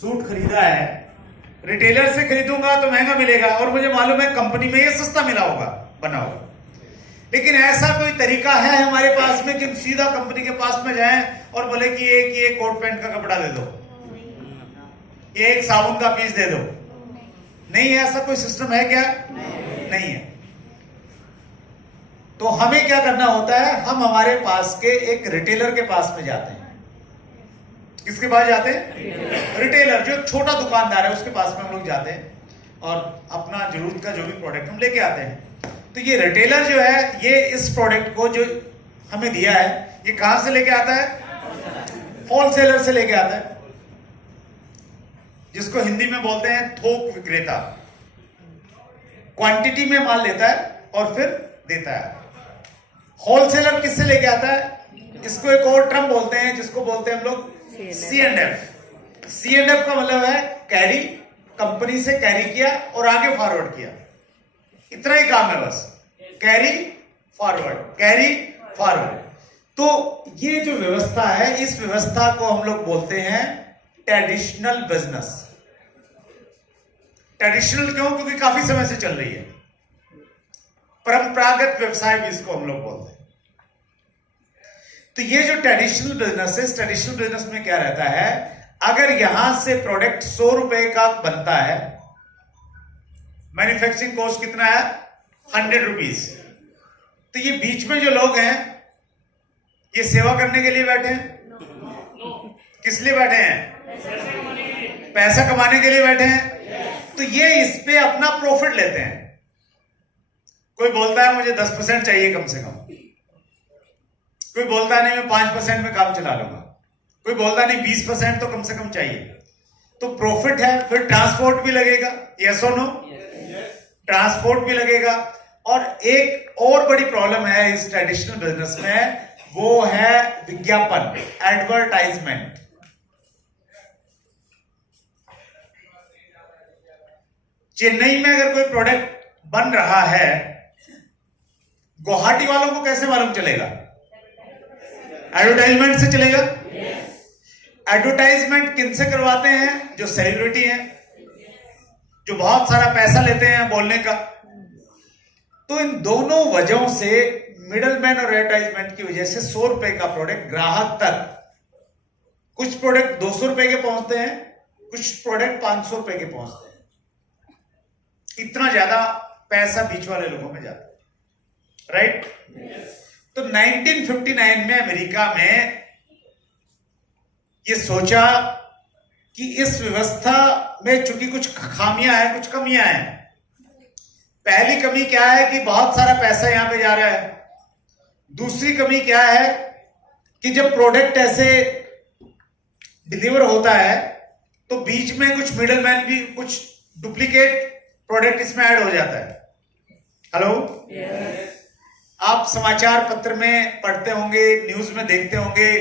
Suit खरीदा है, retailer से खरीदूंगा तो महंगा मिलेगा और मुझे मालूम है कंपनी में ये सस्ता मिला होगा, बना होगा। लेकिन ऐसा कोई तरीका है हमारे पास में कि सीधा कंपनी के पास में जाएं और बोले कि ये कोट पैंट का कपड़ा दे दो, ये एक साबुन का पीस दे दो? नहीं है, ऐसा कोई सिस्टम है क्या? नहीं है। तो हमें क्या करना होता है, हम हमारे पास के एक रिटेलर के पास में जाते हैं। किसके पास जाते हैं? रिटेलर, जो छोटा दुकानदार है उसके पास में हम लोग जाते हैं और अपना जरूरत का जो भी प्रोडक्ट हम लेके आते हैं। तो ये रिटेलर जो है, ये इस प्रोडक्ट को जो हमें दिया है, ये कहां से लेके आता है? होलसेलर से लेके आता है, जिसको हिंदी में बोलते हैं थोक विक्रेता। क्वांटिटी में माल लेता है और फिर देता है। होलसेलर किससे लेके आता है? इसको एक और टर्म बोलते हैं जिसको बोलते हैं हम लोग C&F। C&F का मतलब है कैरी, कंपनी से कैरी किया और आगे फॉरवर्ड किया, इतना ही काम है बस, कैरी फॉरवर्ड, कैरी फॉरवर्ड। तो ये जो व्यवस्था है, इस व्यवस्था को हम लोग बोलते हैं ट्रेडिशनल बिजनेस। ट्रेडिशनल क्यों? क्योंकि काफी समय से चल रही है। परंपरागत व्यवसाय भी इसको हम लोग बोलते हैं। तो ये जो ट्रेडिशनल बिजनेस है, इस ट्रेडिशनल बिजनेस में क्या रहता है, अगर यहां से प्रोडक्ट 100 रुपए का बनता है, मैन्युफैक्चरिंग कॉस्ट कितना है? 100 रुपीज। तो ये बीच में जो लोग हैं, ये सेवा करने के लिए बैठे हैं? किस लिए बैठे हैं? पैसा कमाने के लिए बैठे हैं। तो ये इस पे अपना प्रॉफिट लेते हैं। कोई बोलता है मुझे 10% चाहिए कम से कम, कोई बोलता नहीं मैं 5% में काम चला लूंगा, कोई बोलता नहीं 20% तो कम से कम चाहिए। तो प्रॉफिट है, फिर ट्रांसपोर्ट भी लगेगा, यस और नो? ट्रांसपोर्ट भी लगेगा। और एक और बड़ी प्रॉब्लम है इस ट्रेडिशनल बिजनेस में, वो है विज्ञापन, एडवर्टाइजमेंट। चेन्नई में अगर कोई प्रोडक्ट बन रहा है, गुवाहाटी वालों को कैसे मालूम चलेगा? एडवर्टाइजमेंट से चलेगा। एडवर्टाइजमेंट किनसे करवाते हैं? जो सेलिब्रिटी हैं, जो बहुत सारा पैसा लेते हैं बोलने का। तो इन दोनों वजहों से, मिडलमैन और एडवर्टाइजमेंट की वजह से 100 रुपए का प्रोडक्ट ग्राहक तक, कुछ प्रोडक्ट 200 रुपए के पहुंचते हैं, कुछ प्रोडक्ट 500 रुपए के पहुंचते हैं। इतना ज्यादा पैसा बीच वाले लोगों में जाता है, राइट? तो 1959 में अमेरिका में ये सोचा कि इस व्यवस्था में चूंकि कुछ खामियां हैं, कुछ कमियां हैं। पहली कमी क्या है कि बहुत सारा पैसा यहां पे जा रहा है। दूसरी कमी क्या है कि जब प्रोडक्ट ऐसे डिलीवर होता है तो बीच में कुछ मिडलमैन भी, कुछ डुप्लीकेट प्रोडक्ट इसमें ऐड हो जाता है। हेलो? आप समाचार पत्र में पढ़ते होंगे, न्यूज में देखते होंगे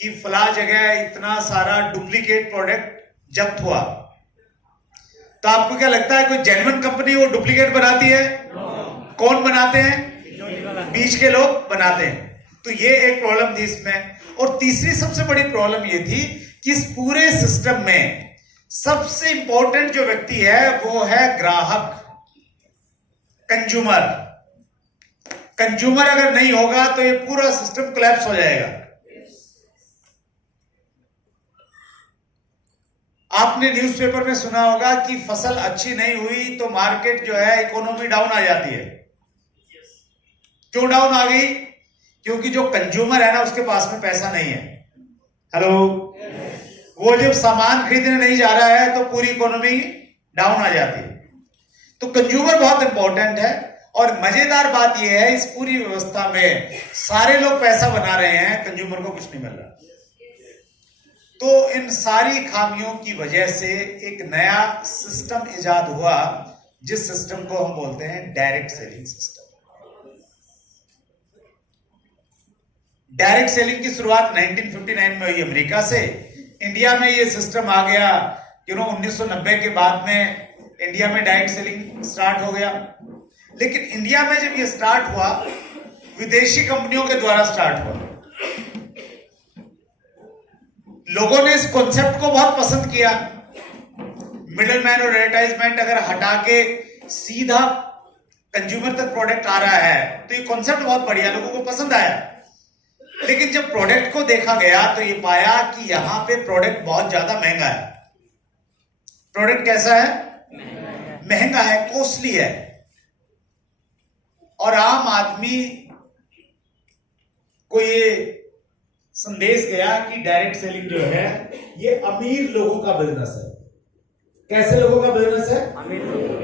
कि फला जगह इतना सारा डुप्लीकेट प्रोडक्ट जब्त हुआ। तो आपको क्या लगता है कोई जेन्युइन कंपनी वो डुप्लीकेट बनाती है? कौन बनाते हैं? बीच के लोग बनाते हैं। तो ये एक प्रॉब्लम थी इसमें। और तीसरी सबसे बड़ी प्रॉब्लम ये थी कि इस पूरे सिस्टम में सबसे इंपॉर्टेंट जो व्यक्ति है वो है ग्राहक, कंज्यूमर। कंज्यूमर अगर नहीं होगा तो ये पूरा सिस्टम कोलैप्स हो जाएगा। आपने न्यूज़पेपर में सुना होगा कि फसल अच्छी नहीं हुई तो मार्केट जो है, इकोनॉमी डाउन आ जाती है। क्यों डाउन आ गई? क्योंकि जो कंज्यूमर है ना, उसके पास में पैसा नहीं है। हेलो? वो जब सामान खरीदने नहीं जा रहा है तो पूरी इकोनॉमी डाउन आ जाती है। तो कंज्यूमर बहुत इंपॉर्टेंट है। और मजेदार बात यह है, इस पूरी व्यवस्था में सारे लोग पैसा बना रहे हैं, कंज्यूमर को कुछ नहीं मिल रहा। तो इन सारी खामियों की वजह से एक नया सिस्टम इजाद हुआ, जिस सिस्टम को हम बोलते हैं direct selling system. Direct selling की शुरुआत 1959 में हुई अमेरिका से। इंडिया में ये सिस्टम आ गया 1990 के बाद में इंडिया में डायरेक्ट सेलिंग स्टार्ट हो गया। लेकिन इंडिया में जब ये स्टार्ट हुआ, विदेशी कंपनियों के द्वारा स्टार्ट हुआ। लोगों ने इस कॉन्सेप्ट को बहुत पसंद किया मिडलमैन और एडवर्टाइजमेंट अगर हटा के सीधा कंज्यूमर तक प्रोडक्ट आ रहा है, तो ये कॉन्सेप्ट बहुत बढ़िया, लोगों को पसंद आया। लेकिन जब प्रोडक्ट को देखा गया तो ये पाया कि यहां पे प्रोडक्ट बहुत ज्यादा महंगा है। प्रोडक्ट कैसा है? महंगा है, कॉस्टली है। और आम आदमी को ये संदेश गया कि डायरेक्ट सेलिंग जो है ये अमीर लोगों का बिजनेस है। कैसे लोगों का बिजनेस है? अमीर लोगों